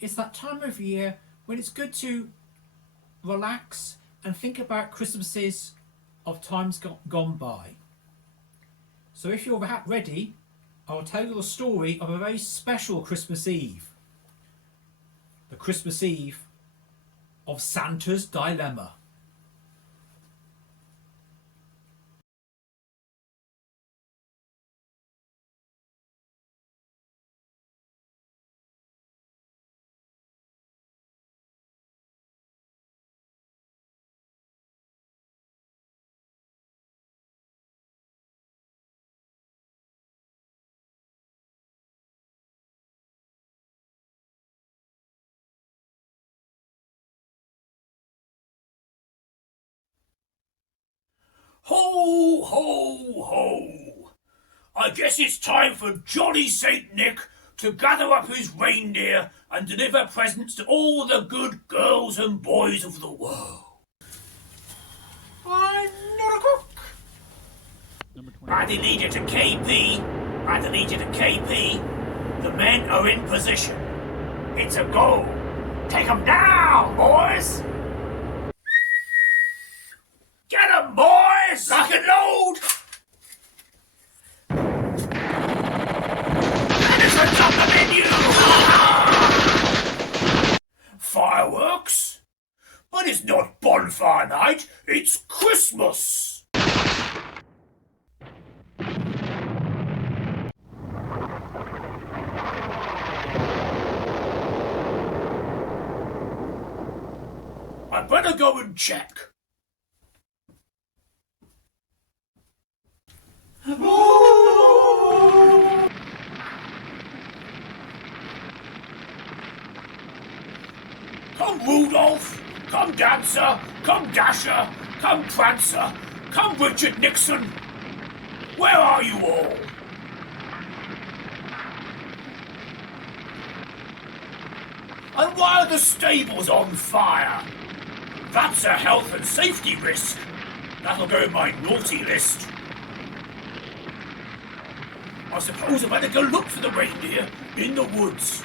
it's that time of year when it's good to relax and think about Christmases of times gone by. So if you're ready, I'll tell you the story of a very special Christmas Eve. The Christmas Eve of Santa's Dilemma. Ho, ho, ho! I guess it's time for Jolly Saint Nick to gather up his reindeer and deliver presents to all the good girls and boys of the world. I'm not a cook. Adelaide to KP. Adelaide to KP. The men are in position. It's a go. Take 'em down, boys! Get 'em, boys! Lock and load! Elephants on the menu! Fireworks? But it's not bonfire night, it's Christmas! I better go and check. Come Rudolph, come Dancer, come Dasher, come Prancer, come Richard Nixon. Where are you all? And why are the stables on fire? That's a health and safety risk. That'll go in my naughty list. I suppose I better go look for the reindeer in the woods.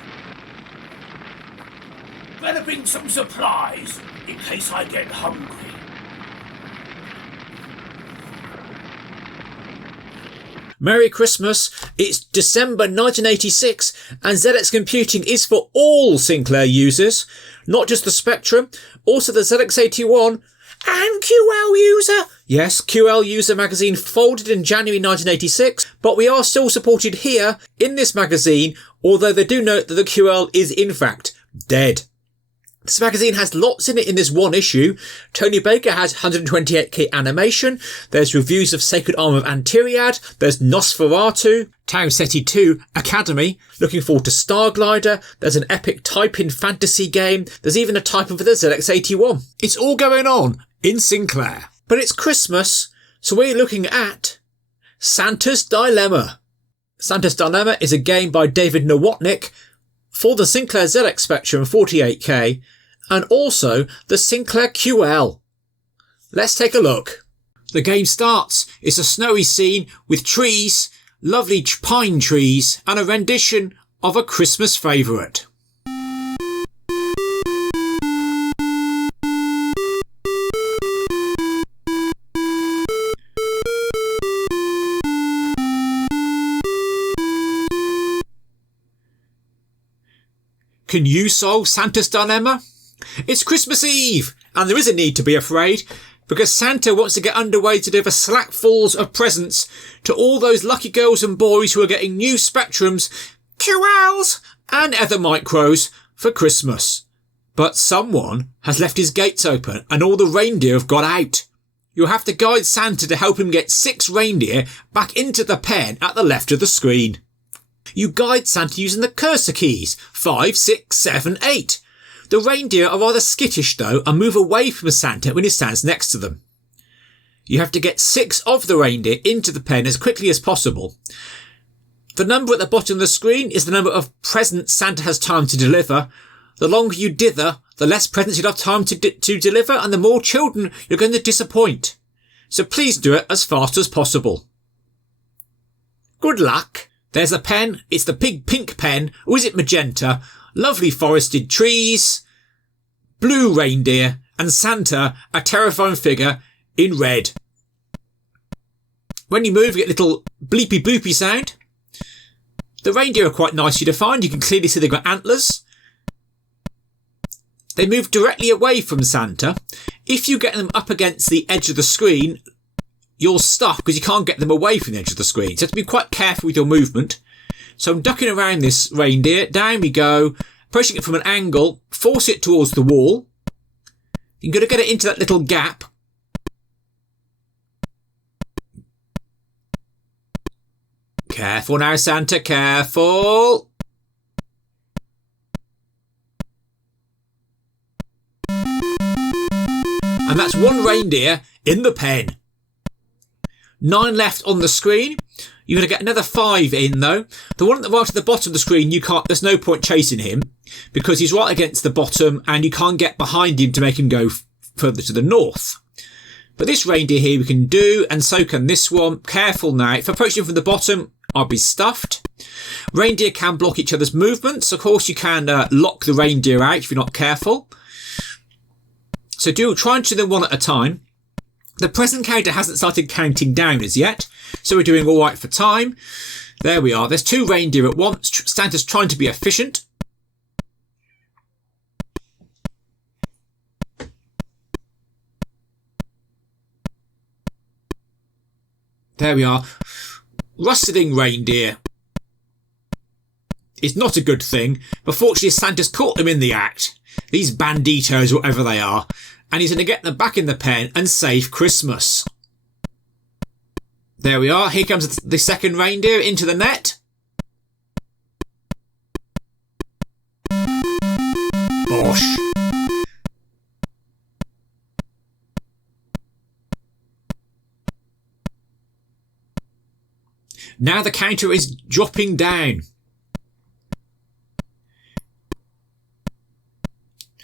Better bring some supplies in case I get hungry. Merry Christmas, it's December 1986 and ZX Computing is for all Sinclair users, not just the Spectrum, also the ZX81 and QL user. Yes, QL user magazine folded in January 1986, but we are still supported here in this magazine, although they do note that the QL is in fact dead. This magazine has lots in it in this one issue. Tony Baker has 128k animation. There's reviews of Sacred Arm of Antiriad. There's Nosferatu, Tau Ceti 2 Academy. Looking forward to Starglider. There's an epic type-in fantasy game. There's even a type-in for the ZX81. It's all going on in Sinclair. But it's Christmas, so we're looking at Santa's Dilemma. Santa's Dilemma is a game by David Nowotnik for the Sinclair ZX Spectrum 48K and also the Sinclair QL. Let's take a look. The game starts. It's a snowy scene with trees, lovely pine trees, and a rendition of a Christmas favourite. Can you solve Santa's Dilemma? It's Christmas Eve, and there is a need to be afraid, because Santa wants to get underway to deliver slackfuls of presents to all those lucky girls and boys who are getting new Spectrums, QLs, and other micros for Christmas. But someone has left his gates open, and all the reindeer have got out. You'll have to guide Santa to help him get 6 reindeer back into the pen at the left of the screen. You guide Santa using the cursor keys, 5, 6, 7, 8. The reindeer are rather skittish though and move away from Santa when he stands next to them. You have to get 6 of the reindeer into the pen as quickly as possible. The number at the bottom of the screen is the number of presents Santa has time to deliver. The longer you dither, the less presents you'll have time to deliver and the more children you're going to disappoint. So please do it as fast as possible. Good luck. There's a pen. It's the big pink pen. Or is it magenta? lovely forested trees, blue reindeer, and Santa, a terrifying figure in red. When you move, you get a little bleepy bloopy sound. The reindeer are quite nicely defined. You can clearly see they've got antlers. They move directly away from Santa. If you get them up against the edge of the screen, you're stuck because you can't get them away from the edge of the screen. So you have to be quite careful with your movement. So I'm ducking around this reindeer. Down we go. Approaching it from an angle. Force it towards the wall. You're going to get it into that little gap. Careful now, Santa. Careful. And that's one reindeer in the pen. 9 left on the screen. You're going to get another 5 in, though. The one right at the bottom of the screen, there's no point chasing him because he's right against the bottom and you can't get behind him to make him go further to the north. But this reindeer here we can do, and so can this one. Careful now. If I approach him from the bottom, I'll be stuffed. Reindeer can block each other's movements. Of course, you can lock the reindeer out if you're not careful. So try and do them one at a time. The present counter hasn't started counting down as yet, so we're doing all right for time. There we are. There's 2 reindeer at once. Santa's trying to be efficient. There we are. Rustling reindeer is not a good thing, but fortunately Santa's caught them in the act. These banditos, whatever they are. And he's going to get them back in the pen and save Christmas. There we are. Here comes the second reindeer into the net. Bosh. Now the counter is dropping down.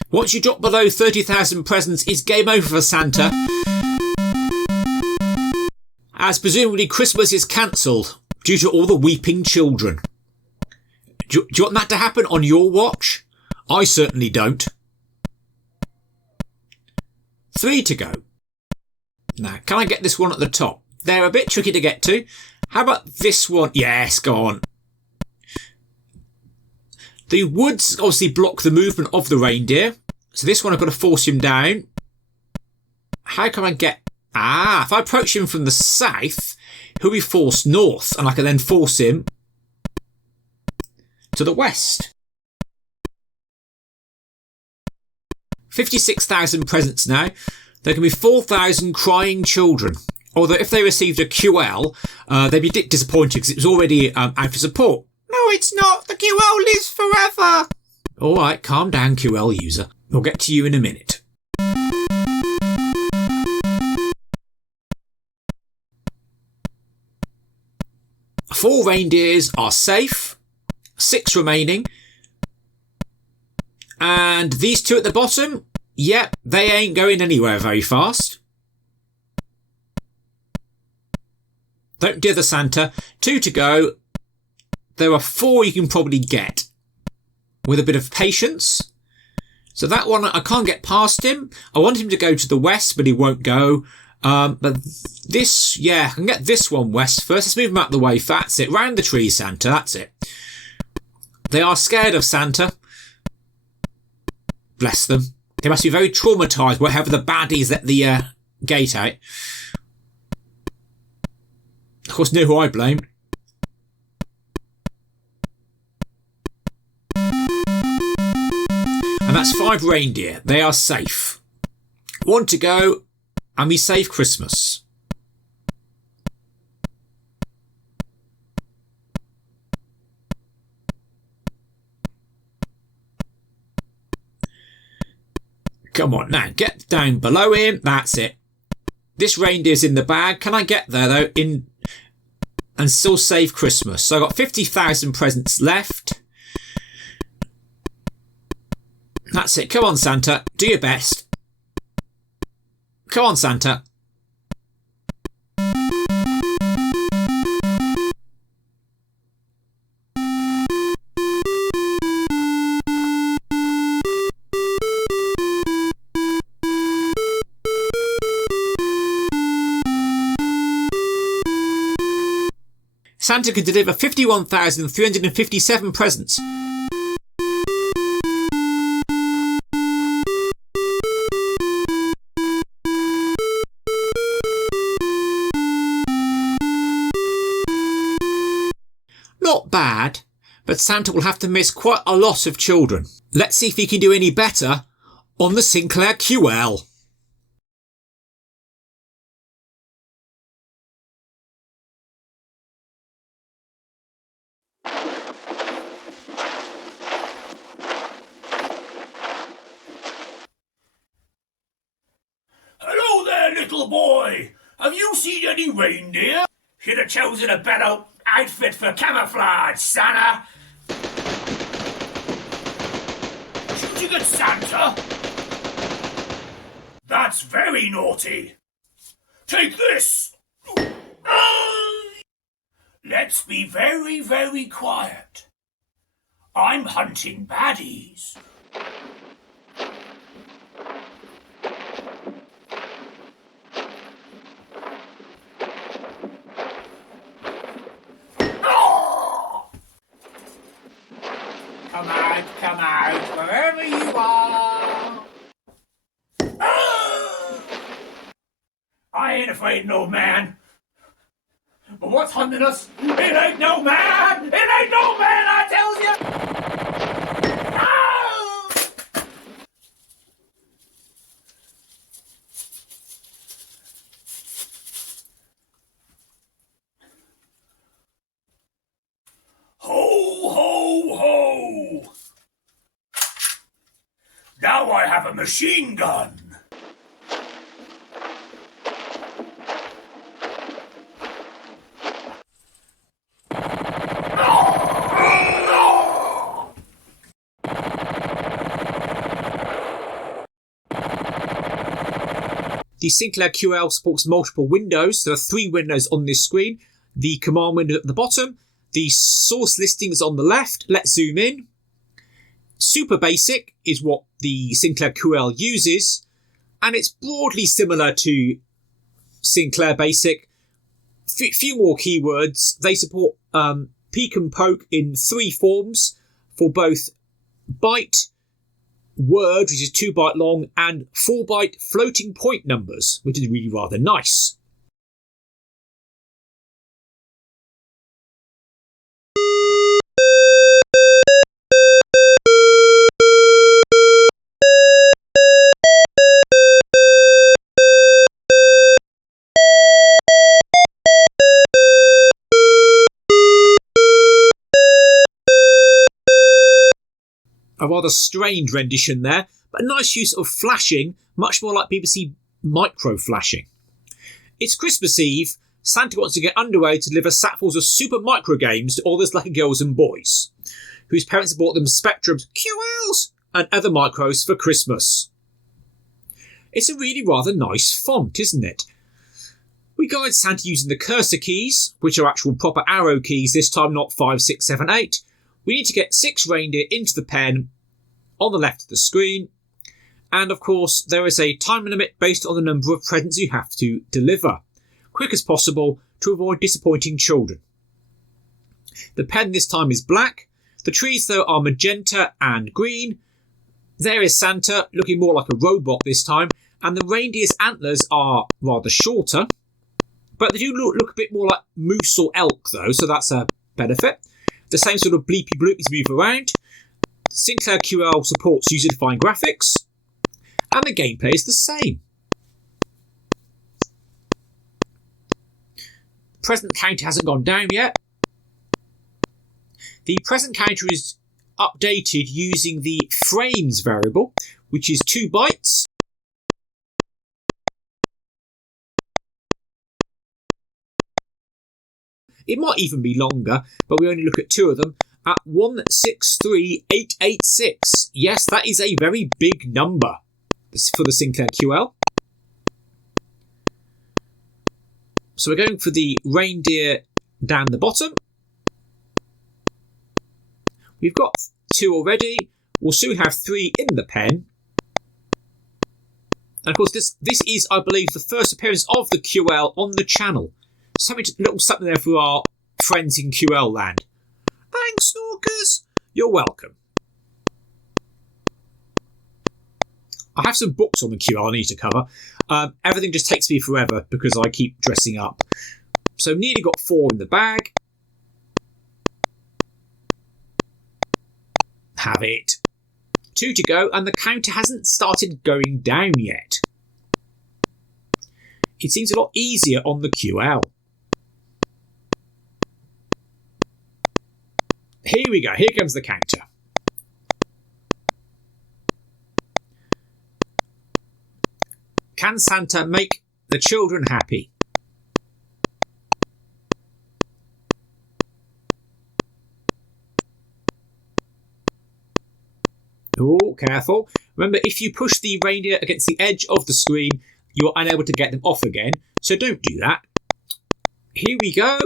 Once you drop below 30,000 presents, it's game over for Santa. As presumably Christmas is cancelled due to all the weeping children. Do you want that to happen on your watch? I certainly don't. 3 to go. Now, can I get this one at the top? They're a bit tricky to get to. How about this one? Yes, go on. The woods obviously block the movement of the reindeer. So this one I've got to force him down. How can I get... if I approach him from the south, he'll be forced north. And I can then force him to the west. 56,000 presents now. There can be 4,000 crying children. Although if they received a QL, they'd be disappointed because it was already out of support. No, it's not. The QL lives forever. All right, calm down, QL user. We'll get to you in a minute. Four reindeers are safe. 6 remaining. And these 2 at the bottom, yep, they ain't going anywhere very fast. Don't dither Santa. 2 to go. There are 4 you can probably get with a bit of patience. So that one, I can't get past him. I want him to go to the west, but he won't go. But this, yeah, I can get this one west first. Let's move him out of the way. That's it. Round the tree, Santa. That's it. They are scared of Santa. Bless them. They must be very traumatised, whatever the baddies let the gate out. Of course, know who I blame. And that's 5 reindeer. They are safe. 1 to go, and we save Christmas. Come on, now, get down below him. That's it. This reindeer's in the bag. Can I get there, though, and still save Christmas? So I've got 50,000 presents left. That's it. Come on, Santa. Do your best. Come on, Santa. Santa can deliver 51,357 presents. Not bad, but Santa will have to miss quite a lot of children. Let's see if he can do any better on the Sinclair QL. Hello there, little boy. Have you seen any reindeer? Should have chosen a better outfit for camouflage, Santa. Shooting at Santa? That's very naughty. Take this. Let's be very, very quiet. I'm hunting baddies. Come out, wherever you are. I ain't afraid, no man. But what's hunting us? It ain't no man! It ain't no man, I tells you! Ho, ho, ho! Now I have a machine gun. The Sinclair QL supports multiple windows. There are 3 windows on this screen. The command window at the bottom, the source listings on the left. Let's zoom in. Super Basic is what the Sinclair QL uses, and it's broadly similar to Sinclair Basic. Few more keywords. They support peek and poke in 3 forms for both byte, word, which is 2 byte long, and 4 byte floating point numbers, which is really rather nice. A rather strange rendition there, but a nice use of flashing, much more like BBC micro flashing. It's Christmas Eve. Santa wants to get underway to deliver sackfuls of super micro games to all those lucky girls and boys, whose parents have bought them Spectrums, QLs, and other micros for Christmas. It's a really rather nice font, isn't it? We guide Santa using the cursor keys, which are actual proper arrow keys, this time not 5, 6, 7, 8. We need to get 6 reindeer into the pen on the left of the screen. And of course, there is a time limit based on the number of presents you have to deliver. Quick as possible to avoid disappointing children. The pen this time is black. The trees, though, are magenta and green. There is Santa, looking more like a robot this time. And the reindeer's antlers are rather shorter. But they do look a bit more like moose or elk, though, so that's a benefit. The same sort of bleepy bloopies move around. Sinclair QL supports user-defined graphics. And the gameplay is the same. Present counter hasn't gone down yet. The present counter is updated using the frames variable, which is 2 bytes. It might even be longer, but we only look at 2 of them, at 163886. Yes, that is a very big number for the Sinclair QL. So we're going for the reindeer down the bottom. We've got 2 already. We'll soon have 3 in the pen. And of course, this is, I believe, the first appearance of the QL on the channel. Little something there for our friends in QL land. Thanks, Snorkers. You're welcome. I have some books on the QL I need to cover. Everything just takes me forever because I keep dressing up. So nearly got 4 in the bag. Have it. 2 to go, and the counter hasn't started going down yet. It seems a lot easier on the QL. Here we go. Here comes the counter. Can Santa make the children happy? Oh, careful. Remember, if you push the reindeer against the edge of the screen, you're unable to get them off again. So don't do that. Here we go.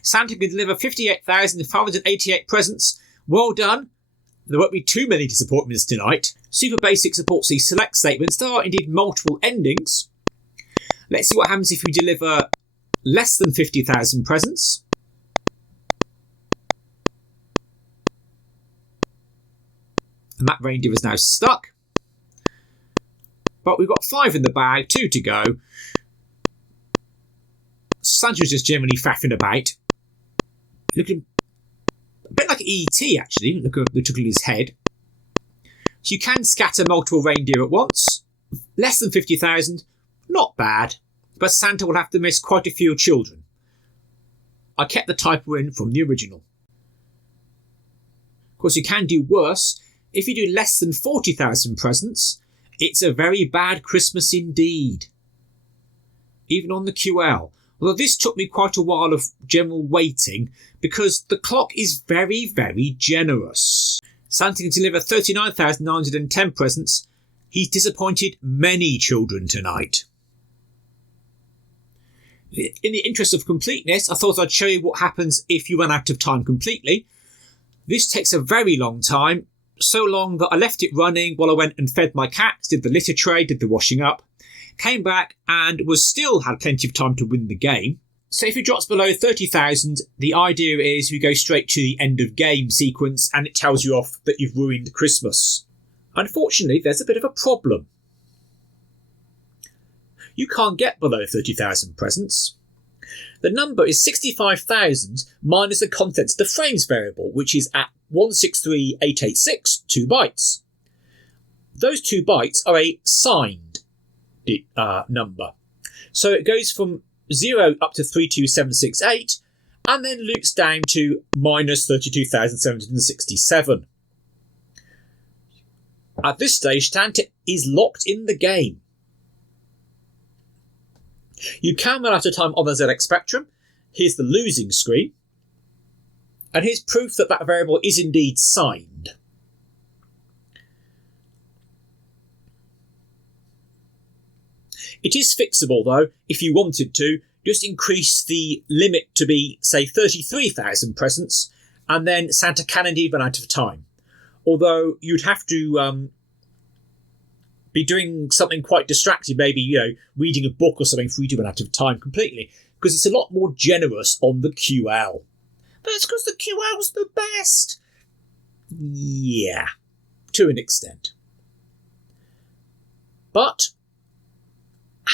Santa can deliver 58,588 presents. Well done. There won't be too many disappointments tonight. Super Basic supports the select statements. There are indeed multiple endings. Let's see what happens if we deliver less than 50,000 presents. And that reindeer is now stuck. But we've got 5 in the bag, 2 to go. Santa's just generally faffing about. Looking a bit like E.T. actually. Look at the twinkle in his head. So you can scatter multiple reindeer at once. Less than 50,000. Not bad. But Santa will have to miss quite a few children. I kept the typo in from the original. Of course, you can do worse. If you do less than 40,000 presents, it's a very bad Christmas indeed. Even on the QL. Although this took me quite a while of general waiting because the clock is very, very generous. Santa can deliver 39,910 presents. He's disappointed many children tonight. In the interest of completeness, I thought I'd show you what happens if you run out of time completely. This takes a very long time, so long that I left it running while I went and fed my cats, did the litter tray, did the washing up. Came back and still had plenty of time to win the game. So if it drops below 30,000, the idea is we go straight to the end of game sequence and it tells you off that you've ruined Christmas. Unfortunately, there's a bit of a problem. You can't get below 30,000 presents. The number is 65,000 minus the contents of the frames variable, which is at 163,886, 2 bytes. Those 2 bytes are a signed number. So it goes from 0 up to 32768 and then loops down to minus 32,767. At this stage, Santa is locked in the game. You can run out of time on the ZX Spectrum. Here's the losing screen. And here's proof that that variable is indeed signed. It is fixable though, if you wanted to. Just increase the limit to be, say, 33,000 presents, and then Santa can indeed run out of time. Although you'd have to be doing something quite distracting, maybe, reading a book or something for you to run out of time completely, because it's a lot more generous on the QL. That's because the QL's the best. Yeah, to an extent. But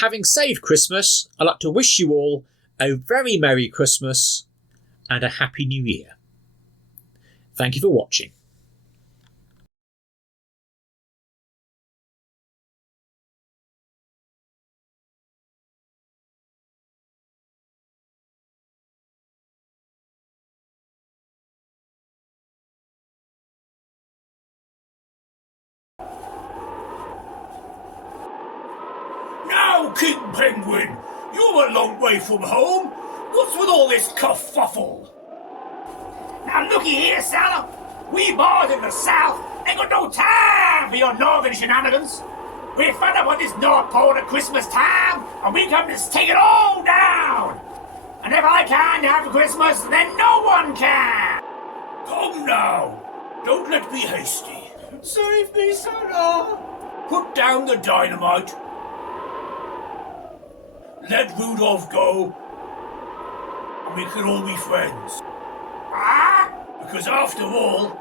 having saved Christmas, I'd like to wish you all a very Merry Christmas and a Happy New Year. Thank you for watching. Now, King Penguin, you're a long way from home. What's with all this kerfuffle? Now looky here, Santa. We boys in the South Ain't got no time for your northern shenanigans. We're fed up on this North Pole at Christmas time, and we come to take it all down. And if I can't have Christmas, then no one can. Come now, don't let me hasty. Save me, Santa! Put down the dynamite. Let Rudolph go, and we can all be friends. Ah? Because after all,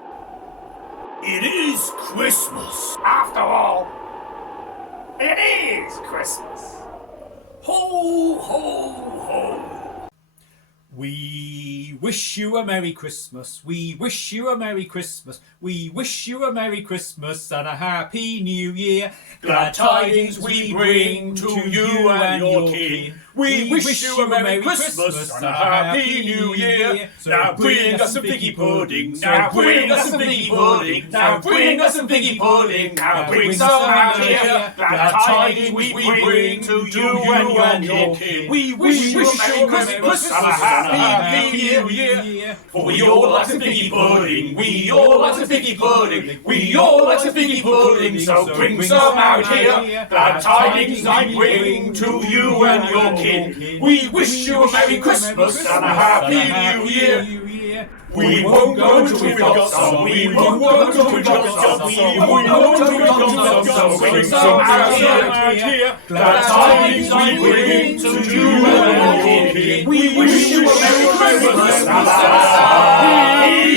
it is Christmas. After all, it is Christmas. Ho, ho, ho. We wish you a Merry Christmas. We wish you a Merry Christmas. We wish you a Merry Christmas and a Happy New Year. Glad tidings we bring to you and your king. We wish you a Merry Christmas and a Happy New Year. Now bring us some figgy pudding. Now bring us some figgy pudding. Now bring us some figgy pudding. Now bring some out here. Glad tidings we bring to you and your king. We wish you a Merry Christmas and a Happy New Year. For we all like some figgy pudding. We all like some figgy pudding. We all like some figgy pudding. So bring some out here. Glad tidings I bring to you and your king. We wish you a Merry Christmas and a Happy New Year. We won't go till we've got some. We won't go till we've got some. We won't go till we've got some. So bring some out here. Glad tidings I bring to you and your king. We wish you a Merry Christmas and a Happy